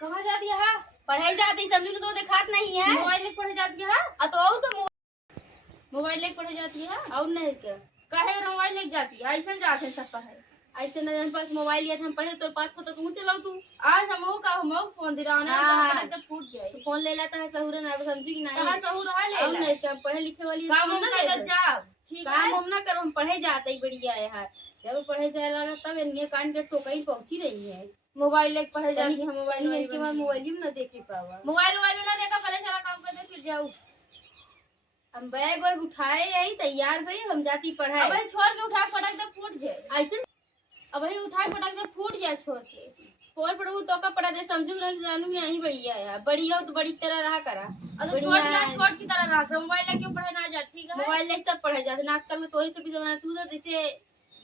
कहाँ जाती है? पढ़ाई जाती समझू तो दिखात नहीं है। मोबाइल लेके पढ़े जाती है। तो मोबाइल लेके पढ़े जाती है और नहीं क्या कहे मोबाइल लेके जाती है? ऐसा जाते हैं सब पढ़े। ऐसे न जन पास मोबाइल लिया था हम पढ़े तो पास हो तो तू चलाओ तू। आज हम फोन दे रहा हाँ। तो फूट जाए तो फोन ले लेता है सहूर ना समझी कि नहीं। कहाँ सहूर है ले और नहीं क्या पढ़े लिखे वाली काम हम ना कर जा। ठीक है काम हम ना करो हम पढ़े जाते ही बढ़िया है यार। जब पढ़े जाए लगा तब इनके कान के टोकई पहुंची रही है। मोबाइल लेके पढ़े जाती है। मोबाइल में ना देखे पावा मोबाइल ना देखा पहले चला काम कर दे फिर जाऊ। हम बैग वैग उठाए यही तैयार भाई हम जाती पढ़ाई। अब छोड़ के उठा पटक दे फूट जाए ऐसे अब उठा पटक दे फूट जाए छोड़ के फोन पढ़ू तो का पढ़ा दे समझू ना जानू नहीं बढ़िया है बढ़िया हो तो बड़ी तरह रहा करा। छोट की तरह रख मोबाइल लेके पढ़े ना जा। ठीक है मोबाइल ले सब पढ़े जाते आजकल में तो ही सब जमाना तू तो जैसे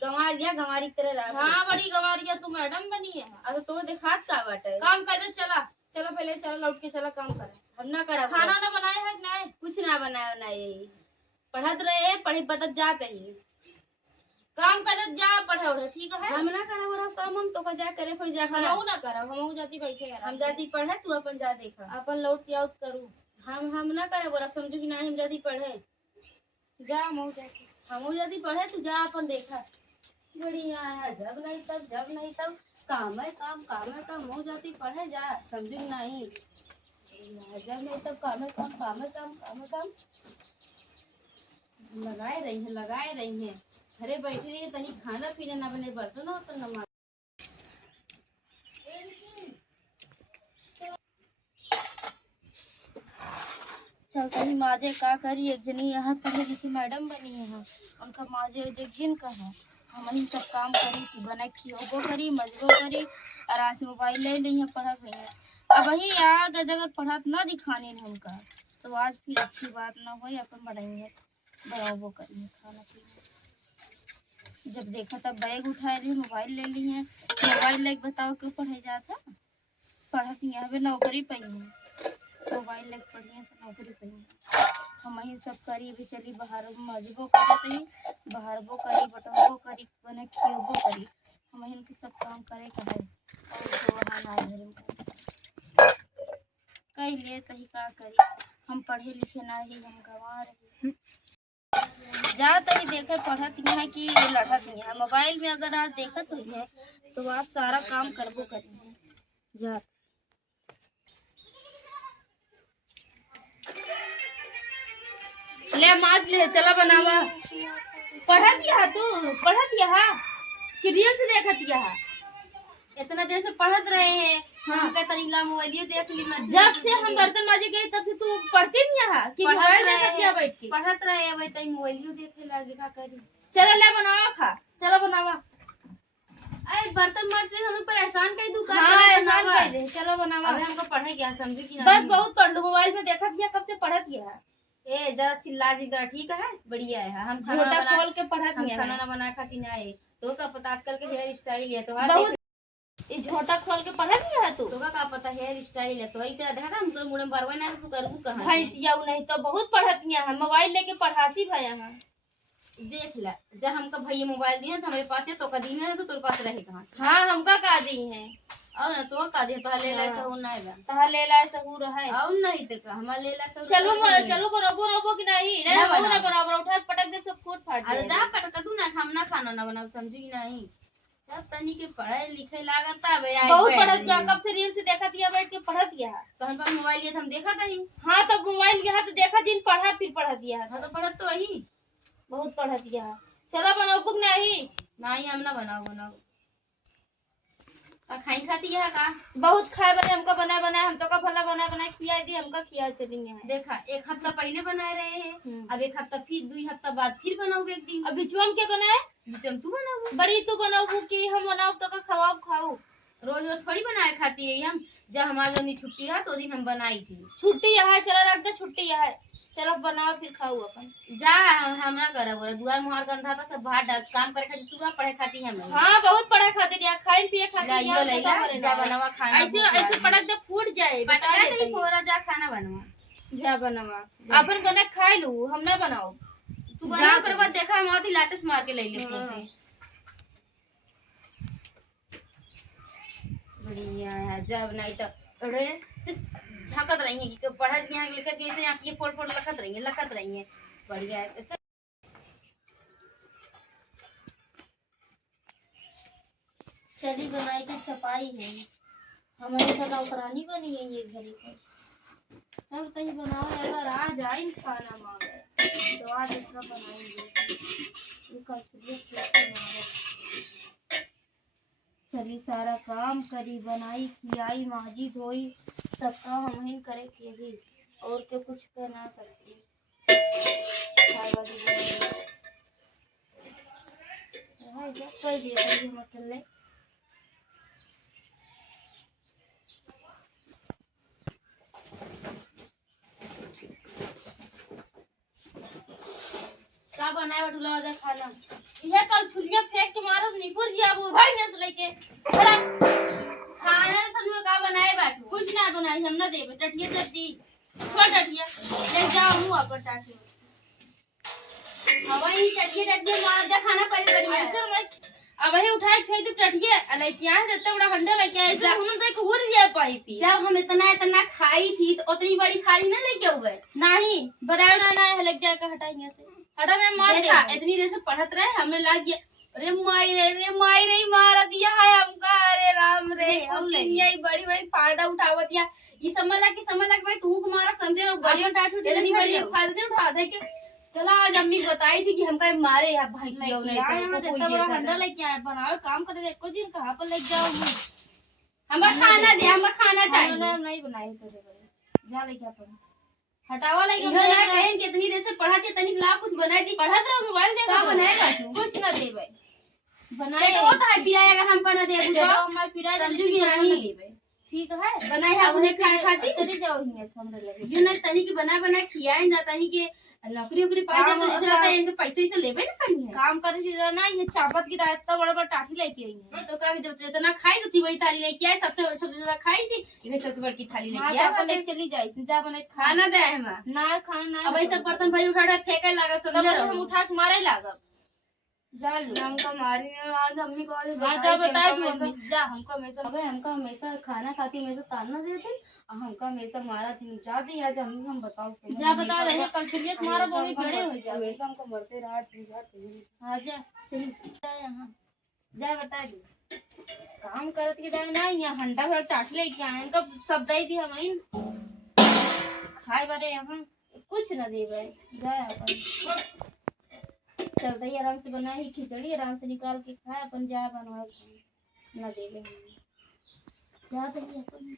गंवारिया गंवारी की तरह रहा। हाँ बड़ी गंवारिया तू मैडम बनी है। अब तो दिखात का बाटे काम कर दे चला चलो पहले चलो लौट के चला काम कर। हम ना करा खाना ना बनाए है नहीं कुछ ना बनाया ना यही पढ़त रहे पढ़ी बदत जाते ही काम कर जा पढ़े उड़े। ठीक है हम ना करा वो काम हम तो का जा करे कोई जा करा हम ना करा हम जाती बैठे हम जाती पढ़े तू अपन जा देखा अपन लौट के आउट करू। हम ना करे बोरा समझू कि नहीं हम जाती पढ़े जा हम जाती हम जाती पढ़े तू जा अपन देखा बढ़िया है। जब नहीं तब काम है काम हो जाती पढ़े जा समझू कि नहीं जब नहीं तब काम है काम लगाए रही है घरे बैठी रही है तनी खाना पीना ना बने बर्तन हो तो न चल तनी माजे का करी एक जनी यहाँ पढ़े लिखी मैडम बनी है उनका माजे जिन का है हम ही सब काम करी थी बना खियोबो करी मजबो करी आराम से मोबाइल ले ली है पढ़ा गई है। अब वही याद अगर पढ़ा ना दिखाने हमका तो आज फिर अच्छी बात ना हो अपन बनाएंगे बनाबो करिए खाना पीना। जब देखा तब बैग उठा ली मोबाइल ले ली है मोबाइल लेके बताओ क्यों पढ़े जाता पढ़त नहीं है नौकरी पाई है मोबाइल लेके पढ़ी है तो नौकरी पाई है। हम ही सब करी भी चली बाहर मजबो करी बाहरबो करी बटनबो करी बने खियोबो करी हम इनके सब काम करे का है और जो वहाँ घर में कई ले तही का करी हम पढ़े लिखे ना ही हम गंवा रहे जा तही देखे पढ़त है कि लड़त है मोबाइल में अगर आज देखत हुई है तो आज सारा काम करबो करी जा ले माज ले चला बनावा पढ़त कि रील्स देखत इतना देर से पढ़त रहे हैं। हाँ तरीला मोबाइल देख ली मैं जब से हम बर्तन माजे गए तब से तू पढ़ती नहीं है कि मोबाइल देखत बैठ के पढ़त रहे अब तई मोबाइल देखे लागे का करी चला ले बनावा खा चला बनावा अरे बर्तन माज ले हमें परेशान कर दूं का हाँ दे चलो बनावा अब हमको पढ़े क्या समझे कि बस बहुत पढ़ लो मोबाइल में देखत गया कब से पढ़त गया ए जरा चिल्ला जी का ठीक है बढ़िया है। हम छोटा खोल के पढ़त खाना ना बना खाती ना है तो का पता आजकल के हेयर स्टाइल है तो बहुत ये छोटा खोल के पढ़त गया है तू तो का पता हेयर स्टाइल है तो एक तरह देखा हम तो मुड़े बरवे ना तू करबू कहां भैंसिया नहीं तो बहुत पढ़त गया है मोबाइल लेके पढ़ासी भैया है देख ला जब हमका भैया मोबाइल दिए तो हमारे पास है तो कदी ना तो तेरे पास रहे कहां से। हां हमका का दी है और ना तो का दे तो ले ला ऐसा हो ना है तहा ले ला ऐसा हो रहा है और नहीं तो का हम ले ला सब चलो बराबर कि नहीं ना बराबर उठा पटक दे सब फूट फाट अरे जा पटक तू ना हम ना खाना ना बनाओ समझी कि नहीं सब तनी के पढ़ाई लिखाई लागता बे बहुत पढ़त गया कब से रील से देखा दिया बैठ के पढ़त गया तो हम पर मोबाइल लिए हम देखा था ही। हां तब मोबाइल गया तो देखा दिन पढ़ा फिर पढ़त गया हां तो पढ़त तो वही बहुत पढ़त गया चला बनाओ बुक नहीं हम ना बनाओ का खाई खाती है का बहुत खाए बने हमका बना हम तो का भला बना खिया दी हमका खिया चलेंगे देखा एक हफ्ता पहले बनाए रहे हैं अब एक हफ्ता फिर 2 हफ्ता बाद फिर बनाऊ एक दिन अब बिचुअम के बनाए बिचम तू बनाऊ बड़ी तू बनाऊ कि हम बनाऊ तो का खवाओ खाऊ रोज थोड़ी बनाए खाती है हम जब हमारे दिन छुट्टी रहा तो दिन हम बनाई थी छुट्टी यहाँ चला रख दे छुट्टी यहाँ चलो बनाओ फिर खाऊ अपन जा हम ना करे बोला दुआर मोहर गंधा था सब भात डाल काम करे खाती तू पढ़े खाती है हां बहुत पढ़े खाती है खाए पिए खाती है जा बनावा खाना ऐसे पटक दे फूट जाए बता दे पूरा जा खाना बनवा जा बनवा अपन बना खा लू हम ना बनाओ तू बना कर बाद देखा हम आती लाते मार के ले ले से बढ़िया है जब नहीं तो रे से झांकत रही है कि पढ़ा यहाँ लेकर जैसे आंखें फोड़ फोड़ लखत रही है बढ़िया है ऐसे। चली बनाई की सफाई है, हमारे तो नौकरानी बनी है ये घड़ी पर। सब कहीं बनाओ, अगर आज आई खाना मांगे तो आज इसका बनाएंगे। ये कल सुबह कैसे मांगे। चली सारा काम करी, बनाई खियाई माजी धोई, सब काम हम ही करे के ही, और के कुछ कर ना सकती। खाए वाली बनाई है जब कोई दे करी हम अकेले। क्या बनाए बटुला वाला खाना? यह कल छुलियां फेंक के मारो निपुर जी अब भाई ने से लेके खड़ा खाना समझो क्या बनाए बाटू? कुछ ना बनाई, हम ना देबे टटिया जल्दी छोड़ टटिया ले जाओ मुंह पर टाटी। अब वही चटके मार दे खाना पहले बढ़िया ऐसे मैं अब वही उठाए फेंक दे टटिया अले क्या है इतना बड़ा हंडा लेके आए ऐसे उन्होंने देख उड़ गया पाइप। जब हम इतना खाई थी तो उतनी बड़ी थाली ना लेके हुए नहीं बनाना ना है लग जाएगा हटाएंगे से हटा में मार देखा दे। इतनी देर से पढ़त रहे हमें लग गया रे माई रे मार दिया है हमका। अरे राम रे कुतिया बड़ी बड़ी फायदा उठावत या ये समझ लग भाई तू हमारा समझे लोग बड़ी टाटू इतनी बड़ी फायदा उठा दे के चला। आज अम्मी बताई थी कि हमका मारे है भाई से इतना बड़ा हंडा लेके आए बनाओ काम करे एको दिन कहां पर ले जाओ हमका खाना दे हमका खाना चाहिए। नहीं बनाई तेरे बड़े जा ले क्या पर हटावा लगे इहो ना कहें कि इतनी देर से पढ़ा के तनिक ला कुछ बनाई दी पढ़त रहो मोबाइल देखा का बनाएगा तू कुछ ना देबे बनाए तो होता है पिराया अगर हमको ना दे तो मैं पिरा समझूगी नहीं ठीक है बनाए है अपने खाए खाती चली जाओ ही हमरे लगे यो ना तनिक बना खियाए जाता नहीं कि नौकरी वोकरी पाई जाए तो ऐसा लगता है इनके पैसे से लेबे ना करनी है काम करे थी ना ये चापत की तरह इतना बड़ा बड़ा टाटी लेके आई है तो का जब इतना खाई तो बड़ी थाली लेके आए सबसे ज्यादा खाई थी ये सबसे बड़ी थाली लेके आए अपन ले चली जाए जा बने खाना दे है मां ना खाना ना अब ऐसा बर्तन भाई उठा उठा फेंके लगा समझ रहा हम उठा के मारे लागब जा लो हमका मारी आज अम्मी को आज बता दो जा हमको हमेशा अबे हमका हमेशा खाना खाती हमेशा ताना देते और हमका हमेशा मारा थी जा दी आज अम्मी हम बताओ जा बता रहे कल चलिए मारा बोली बड़े हो जा हमेशा हमको मरते रहा जाते हां जा चलिए जा यहां जा बता दो काम करत के जाए ना यहाँ हंडा भर टाट लेके आए इनका सब दई दी हम खाए बारे यहाँ कुछ ना देबे जाए अपन चलते ही आराम से बनाई खिचड़ी आराम से निकाल के खाए अपन जाए बनवा ना देबे जा दे अपन